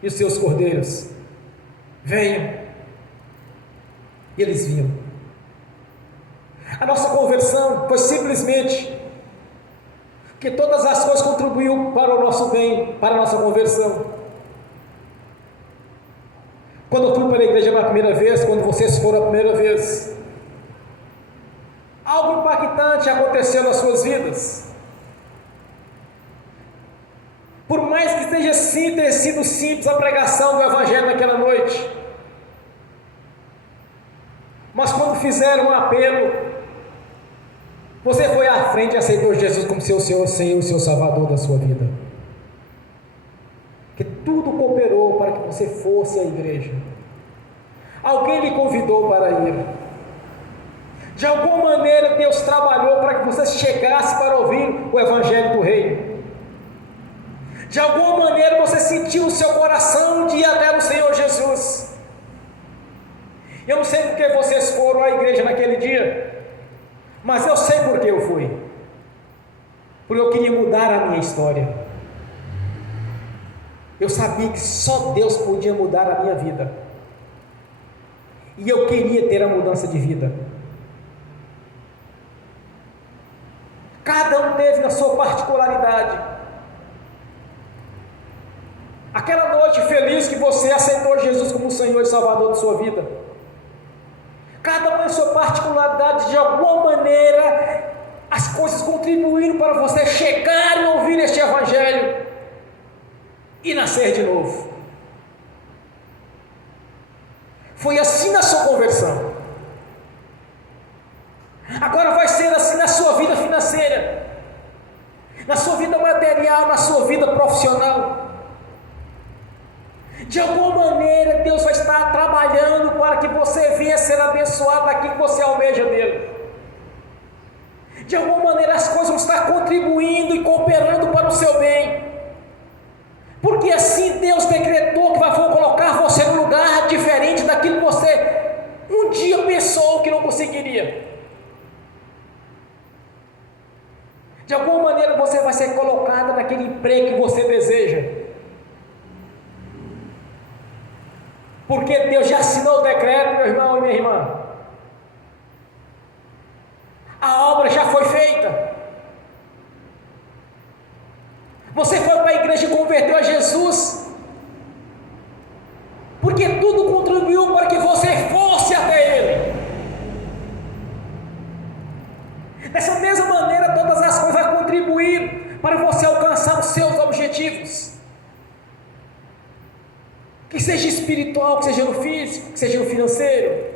e os seus cordeiros: venham. E eles vinham. A nossa conversão foi simplesmente que todas as coisas contribuíram para o nosso bem, para a nossa conversão. Quando eu fui para a igreja pela primeira vez, quando vocês foram a primeira vez, algo impactante aconteceu nas suas vidas. Por mais que tenha sido simples a pregação do Evangelho naquela noite, mas quando fizeram um apelo, você foi à frente e aceitou Jesus como seu Senhor e seu Salvador da sua vida. Que tudo cooperou para que você fosse à igreja. Alguém lhe convidou para ir. De alguma maneira Deus trabalhou para que você chegasse para ouvir o Evangelho do Reino. De alguma maneira você sentiu no seu coração de ir até no Senhor Jesus. Eu não sei porque vocês foram à igreja naquele dia, mas eu sei porque eu fui. Porque eu queria mudar a minha história. Eu sabia que só Deus podia mudar a minha vida. E eu queria ter a mudança de vida. Cada um teve na sua particularidade. Aquela noite feliz que você aceitou Jesus como Senhor e Salvador de sua vida. Cada um em sua particularidade, de alguma maneira, as coisas contribuíram para você chegar e ouvir este Evangelho e nascer de novo. Foi assim na sua conversão. Agora vai ser assim na sua vida financeira, na sua vida material, na sua vida profissional. De alguma maneira Deus vai estar trabalhando para que você venha ser abençoado daquilo que você almeja dele. De alguma maneira as coisas vão estar contribuindo e cooperando para o seu bem, porque assim Deus decretou que vai colocar você num lugar diferente daquilo que você um dia pensou que não conseguiria. De alguma maneira você vai ser colocado naquele emprego que você deseja, porque Deus já assinou o decreto, meu irmão e minha irmã. A obra já foi feita. Você foi para a igreja e converteu a Jesus, porque tudo contribuiu para que você fosse até Ele. Dessa mesma maneira, todas as coisas vão contribuir para você alcançar os seus objetivos, que seja espiritual, que seja no físico, que seja no financeiro,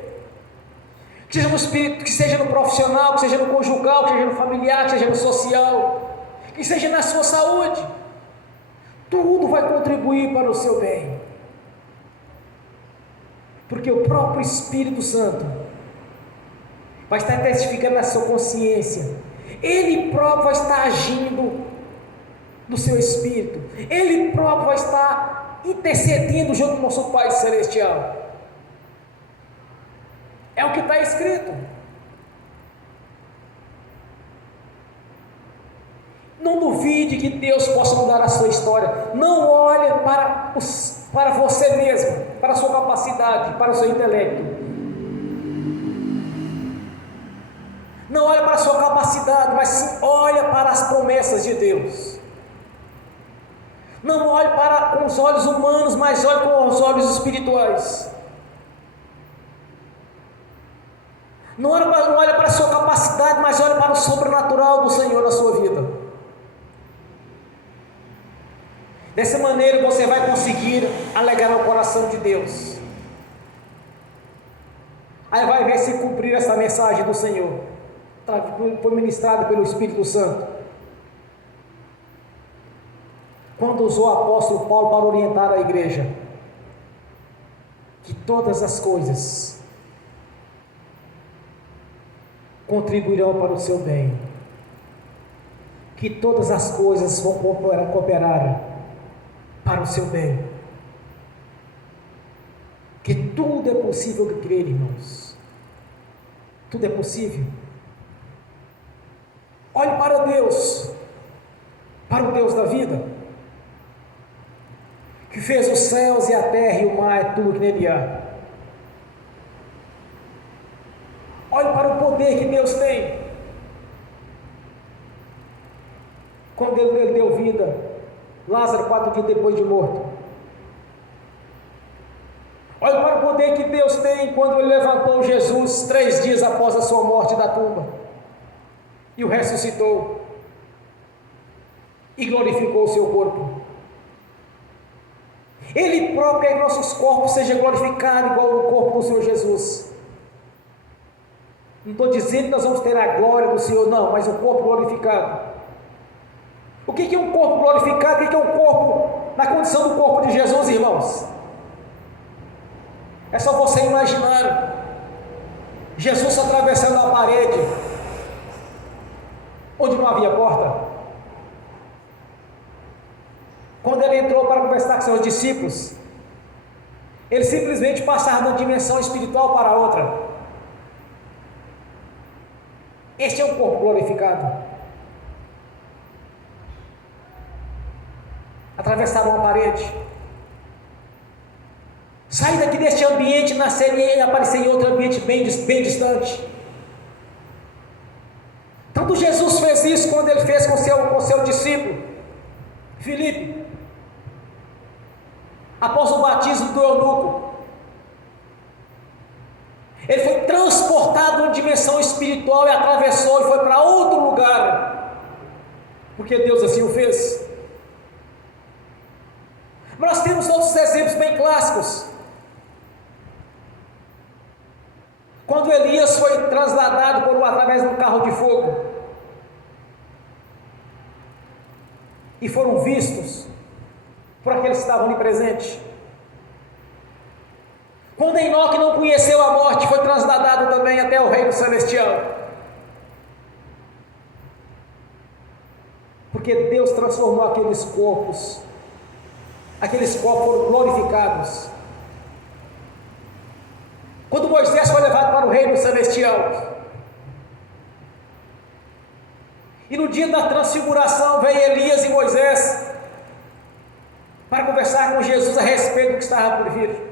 que seja no espírito, que seja no profissional, que seja no conjugal, que seja no familiar, que seja no social, que seja na sua saúde. Tudo vai contribuir para o seu bem, porque o próprio Espírito Santo vai estar testificando na sua consciência. Ele próprio vai estar agindo no seu espírito. Ele próprio vai estar intercedendo junto com o nosso Pai Celestial. É o que está escrito. Não duvide que Deus possa mudar a sua história. Não olhe para você mesmo, para a sua capacidade, para o seu intelecto. Não olhe para a sua capacidade, mas sim olhe para as promessas de Deus. Não olhe com os olhos humanos, mas olhe com os olhos espirituais. Não olhe para a sua capacidade, mas olhe para o sobrenatural do Senhor na sua vida. Dessa maneira você vai conseguir alegrar o coração de Deus. Aí vai ver se cumprir essa mensagem do Senhor, foi ministrada pelo Espírito Santo, quando usou o apóstolo Paulo para orientar a igreja, que todas as coisas contribuirão para o seu bem, que todas as coisas vão cooperar para o seu bem, que tudo é possível de crer, irmãos. Tudo é possível. Olhe para Deus, para o Deus da vida, que fez os céus e a terra e o mar e tudo que nele há. Olhe para o poder que Deus tem. Quando ele deu vida Lázaro 4 dias depois de morto. Olhe para o poder que Deus tem quando ele levantou Jesus 3 dias após a sua morte da tumba e o ressuscitou e glorificou o seu corpo. Ele próprio quer que nossos corpos sejam glorificados igual o corpo do Senhor Jesus. Não estou dizendo que nós vamos ter a glória do Senhor, não, mas o corpo glorificado. O que é um corpo glorificado? O que é um corpo na condição do corpo de Jesus, irmãos? É só você imaginar Jesus atravessando a parede onde não havia porta. Quando ele entrou para conversar com seus discípulos, ele simplesmente passava de uma dimensão espiritual para outra. Este é um corpo glorificado. Atravessaram uma parede. Sair daqui deste ambiente, nascer e aparecer em outro ambiente bem distante. Tanto Jesus fez isso quando ele fez com seu discípulo, Filipe, após o batismo do eunuco. Ele foi transportado numa dimensão espiritual e atravessou e foi para outro lugar, porque Deus assim o fez. Mas nós temos outros exemplos bem clássicos. Quando Elias foi trasladado através de um carro de fogo e foram vistos por aqueles que estavam ali presentes. Quando Enoque não conheceu a morte, foi trasladado também até o reino celestial. Porque Deus transformou aqueles corpos foram glorificados. Quando Moisés foi levado para o reino celestial, e no dia da transfiguração veio Elias e Moisés para conversar com Jesus a respeito do que estava por vir.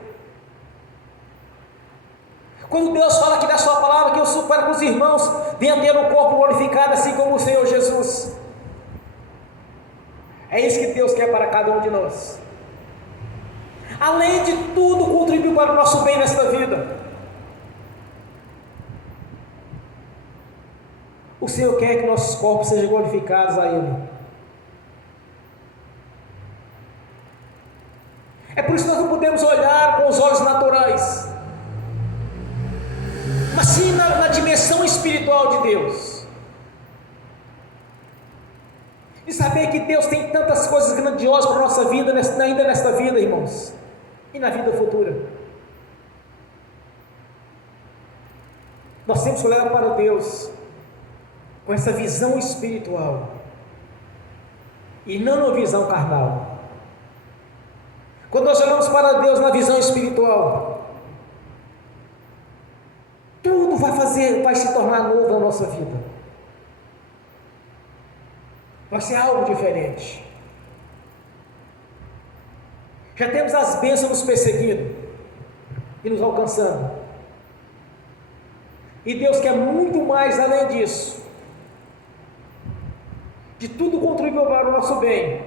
Quando Deus fala aqui na sua palavra que eu supero que os irmãos venham ter um corpo glorificado assim como o Senhor Jesus, é isso que Deus quer para cada um de nós. Além de tudo, contribuiu para o nosso bem nesta vida. O Senhor quer que nossos corpos sejam glorificados a Ele. É por isso que nós não podemos olhar com os olhos naturais, mas sim na dimensão espiritual de Deus. E saber que Deus tem tantas coisas grandiosas para a nossa vida, ainda nesta vida, irmãos, e na vida futura. Nós temos que olhar para Deus com essa visão espiritual e não uma visão carnal. Quando nós olhamos para Deus na visão espiritual, tudo vai se tornar novo na nossa vida. Vai ser algo diferente. Já temos as bênçãos nos perseguindo e nos alcançando. E Deus quer muito mais além disso. De tudo contribuir para o nosso bem.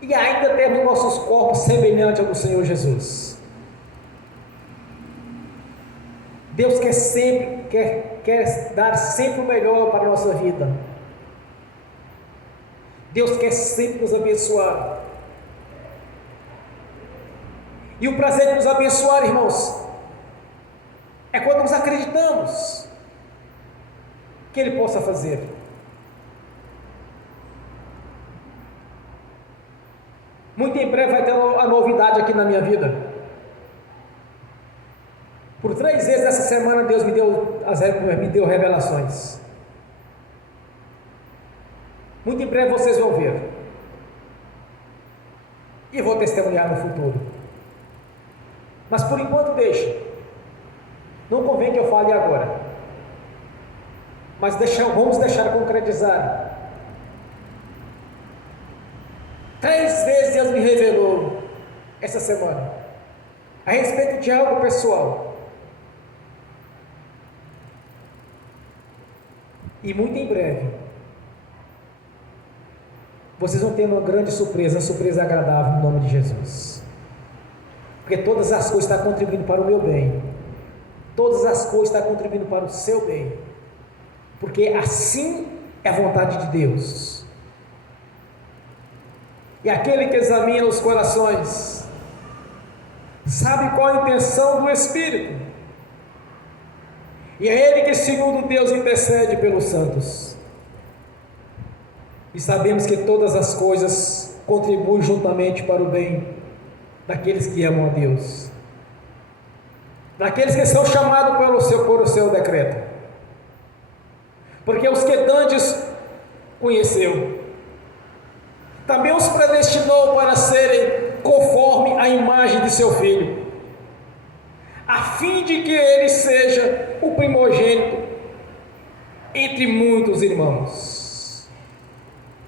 E ainda temos nossos corpos semelhantes ao do Senhor Jesus. Deus quer dar sempre o melhor para a nossa vida. Deus quer sempre nos abençoar. E o prazer de nos abençoar, irmãos, é quando nós acreditamos que Ele possa fazer. Muito em breve vai ter a novidade aqui na minha vida. Por 3 vezes essa semana Deus me deu revelações. Muito em breve vocês vão ver. E vou testemunhar no futuro. Mas por enquanto deixa. Não convém que eu fale agora. Mas vamos deixar concretizar. 3 vezes Deus me revelou essa semana a respeito de algo pessoal. E muito em breve vocês vão ter uma grande surpresa, uma surpresa agradável no nome de Jesus. Porque todas as coisas estão contribuindo para o meu bem. Todas as coisas estão contribuindo para o seu bem. Porque assim é a vontade de Deus. E aquele que examina os corações sabe qual a intenção do Espírito. E é Ele que, segundo Deus, intercede pelos santos. E sabemos que todas as coisas contribuem juntamente para o bem daqueles que amam a Deus, daqueles que são chamados por o seu decreto. Porque os que dantes conheceu, também os predestinou para serem conforme a imagem de seu Filho, a fim de que ele seja o primogênito entre muitos irmãos.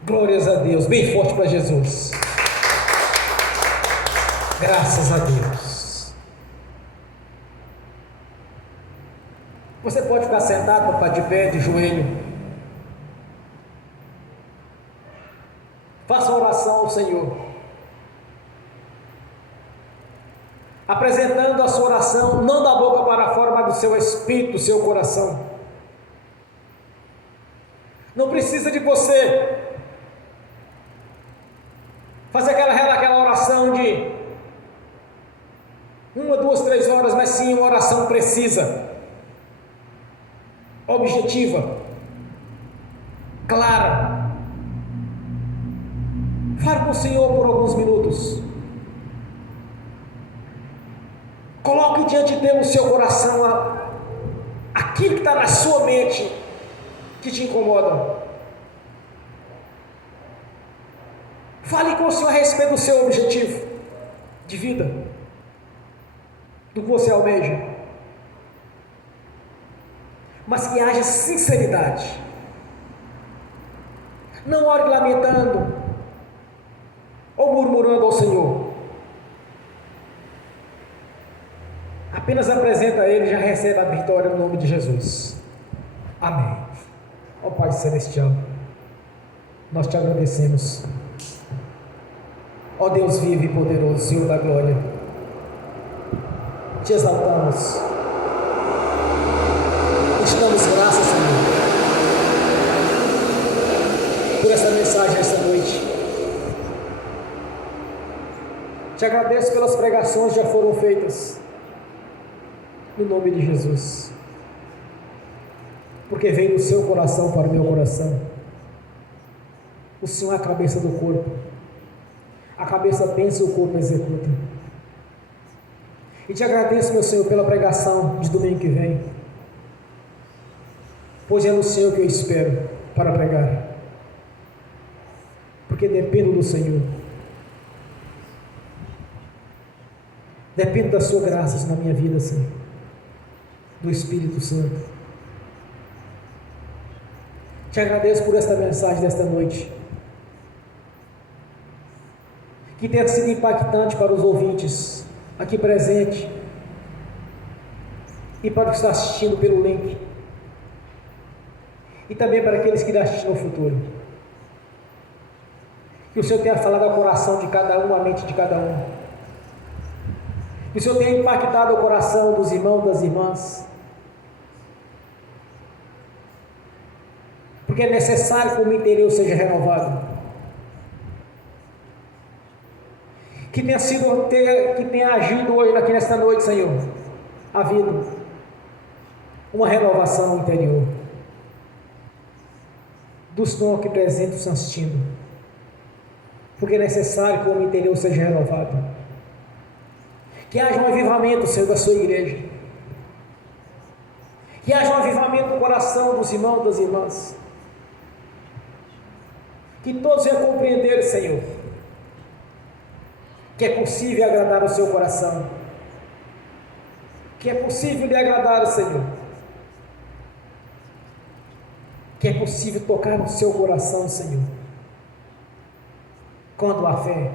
Glórias a Deus, bem forte para Jesus. Graças a Deus. Você pode ficar sentado, papai, de pé, de joelho. Faça oração ao Senhor, apresentando a sua oração, não da boca para fora, mas do seu espírito, do seu coração. Não precisa de você fazer aquela oração de 1, 2, 3 horas, mas sim uma oração precisa, objetiva, clara. Fale com o Senhor por alguns minutos. Coloque diante dele no seu coração aquilo que está na sua mente que te incomoda. Fale com o Senhor a respeito do seu objetivo de vida, do que você almeja, mas que haja sinceridade. Não ore lamentando ou murmurando ao Senhor. Apenas apresenta a Ele e já recebe a vitória no nome de Jesus. Amém. Ó Pai Celestial, nós te agradecemos. Ó Deus vivo e poderoso, Senhor da glória, te exaltamos, te damos graças, Senhor, por essa mensagem esta noite. Te agradeço pelas pregações que já foram feitas, no nome de Jesus, porque veio do seu coração para o meu coração. O Senhor é a cabeça do corpo, a cabeça pensa e o corpo executa. E te agradeço, meu Senhor, pela pregação de domingo que vem, pois é no Senhor que eu espero para pregar, porque dependo do Senhor. Dependo das suas graças na minha vida, Senhor, do Espírito Santo. Te agradeço por esta mensagem desta noite, que tenha sido impactante para os ouvintes aqui presentes e para os que estão assistindo pelo link, e também para aqueles que irão assistir no futuro. Que o Senhor tenha falado ao coração de cada um, à mente de cada um. Que o Senhor tenha impactado o coração dos irmãos, das irmãs, porque é necessário que o interior seja renovado. Que tenha agido hoje, aqui nesta noite, Senhor, havido uma renovação interior dos que estão aqui presentes, estão assistindo, porque é necessário que o homem interior seja renovado. Que haja um avivamento, Senhor, da sua igreja. Que haja um avivamento no coração dos irmãos, das irmãs. Que todos venham compreender, Senhor, que é possível agradar o seu coração. Que é possível lhe agradar, Senhor. Que é possível tocar no seu coração, Senhor, quando há fé.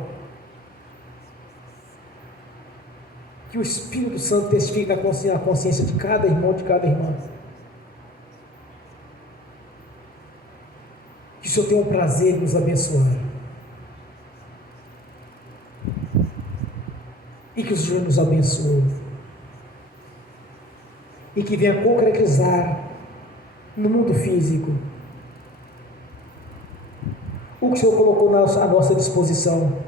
Que o Espírito Santo testifique na consciência de cada irmão, de cada irmã. Que o Senhor tenha o prazer de nos abençoar. E que o Senhor nos abençoe. E que venha concretizar no mundo físico o que o Senhor colocou à nossa disposição.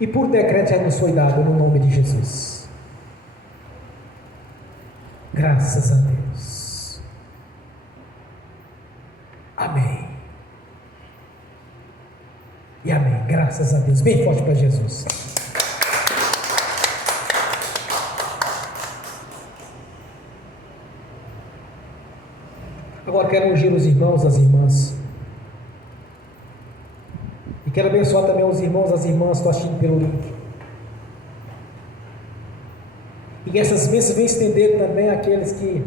E por decreto já nos foi dado no nome de Jesus. Graças a Deus. Amém. E amém. Graças a Deus. Bem forte para Jesus. Agora quero ungir os irmãos, as irmãs. E quero abençoar também os irmãos, as irmãs que estão assistindo pelo link. E que essas bênçãos venham estender também àqueles que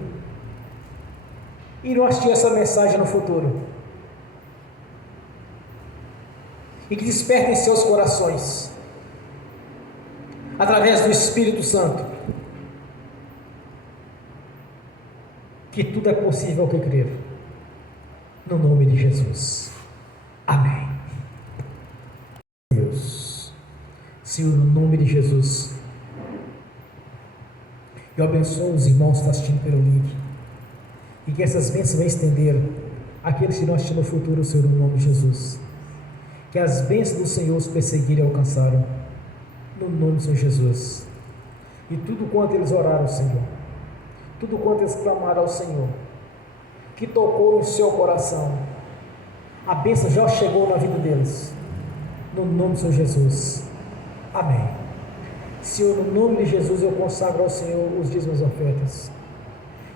irão assistir essa mensagem no futuro. E que despertem seus corações através do Espírito Santo que tudo é possível ao que crer. No nome de Jesus. Amém. Deus, Senhor, no nome de Jesus, eu abençoo os irmãos que estão assistindo pelo link, e que essas bênçãos venham estender àqueles que não assistirão no futuro, Senhor, no nome de Jesus. Que as bênçãos do Senhor os perseguirem e alcançaram, no nome do Senhor Jesus. E tudo quanto eles oraram, Senhor, tudo quanto eles clamaram ao Senhor, que tocou no seu coração, a bênção já chegou na vida deles, no nome do Senhor Jesus. Amém. Senhor, no nome de Jesus, eu consagro ao Senhor os dízimos e ofertas.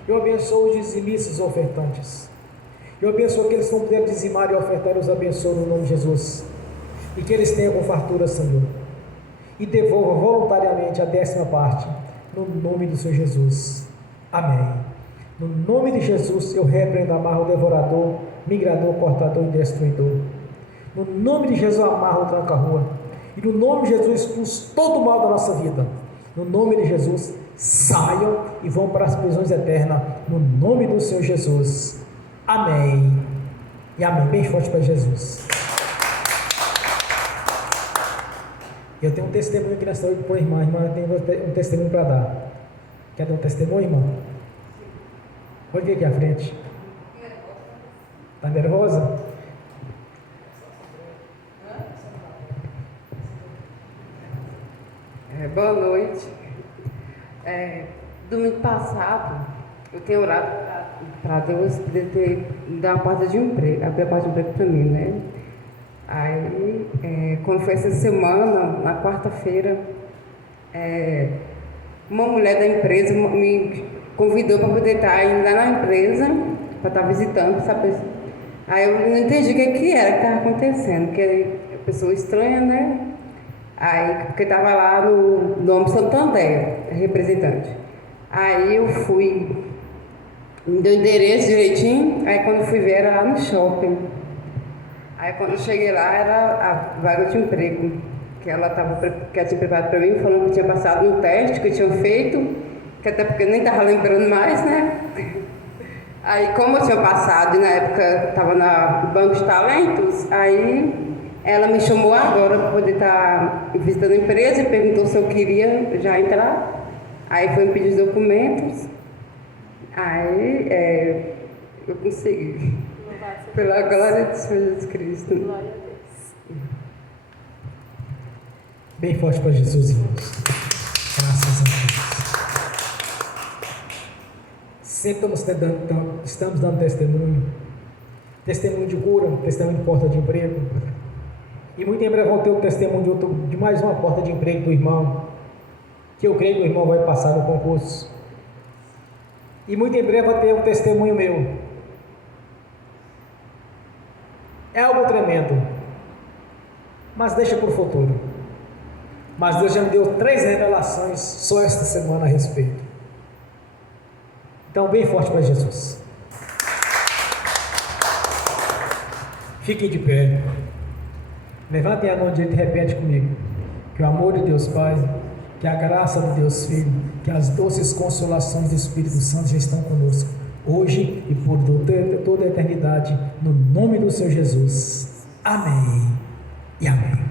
Eu abençoo os dizimistas e ofertantes. Eu abençoo aqueles que vão poder dizimar e ofertar, eu os abençoo no nome de Jesus. E que eles tenham com fartura, Senhor. E devolva voluntariamente a 10ª parte, no nome do Senhor Jesus. Amém. No nome de Jesus, eu repreendo, amarro o devorador, migrador, cortador e destruidor. No nome de Jesus, eu amarro o tranca-rua. E no nome de Jesus, expulso todo o mal da nossa vida. No nome de Jesus, saiam e vão para as prisões eternas. No nome do Senhor Jesus. Amém. E amém. Bem forte para Jesus. Eu tenho um testemunho aqui nessa noite para a irmã. Irmã, eu tenho um testemunho para dar. Quer dar um testemunho, irmã? Olha aqui à frente. Está nervosa? Boa noite. Domingo passado, eu tenho orado para Deus poder dar uma porta de emprego, abrir a porta de emprego para mim, né? Aí, quando foi essa semana, na quarta-feira, uma mulher da empresa me convidou para poder estar indo lá na empresa, para estar visitando, sabe? Aí eu não entendi o que era que estava acontecendo, porque é pessoa estranha, né? Aí, porque estava lá no nome Santander, representante. Aí eu fui, me deu o endereço direitinho, aí quando fui ver era lá no shopping. Aí quando eu cheguei lá era a vaga de emprego, que ela tinha preparado para mim, falando que tinha passado no teste, que eu tinha feito, que até porque eu nem estava lembrando mais, né? Aí como eu tinha passado e na época estava no Banco de Talentos, aí ela me chamou agora para poder estar visitando a empresa e perguntou se eu queria já entrar. Aí foi me pedir os documentos. Aí eu consegui. Pela glória de Jesus Cristo. Glória a Deus. Bem forte para Jesus, irmãos. Graças a Deus. Sempre estamos dando testemunho. Testemunho de cura, testemunho de porta de emprego. E muito em breve vão ter o testemunho de mais uma porta de emprego do irmão, que eu creio que o irmão vai passar no concurso. E muito em breve vai ter um testemunho meu. É algo tremendo, mas deixa para o futuro. Mas Deus já me deu 3 revelações só esta semana a respeito. Então, bem forte para Jesus. Fiquem de pé. Levantem a mão direita e repete comigo. Que o amor de Deus Pai, que a graça de Deus Filho, que as doces consolações do Espírito Santo já estão conosco, hoje e por toda a eternidade, no nome do Senhor Jesus. Amém e amém.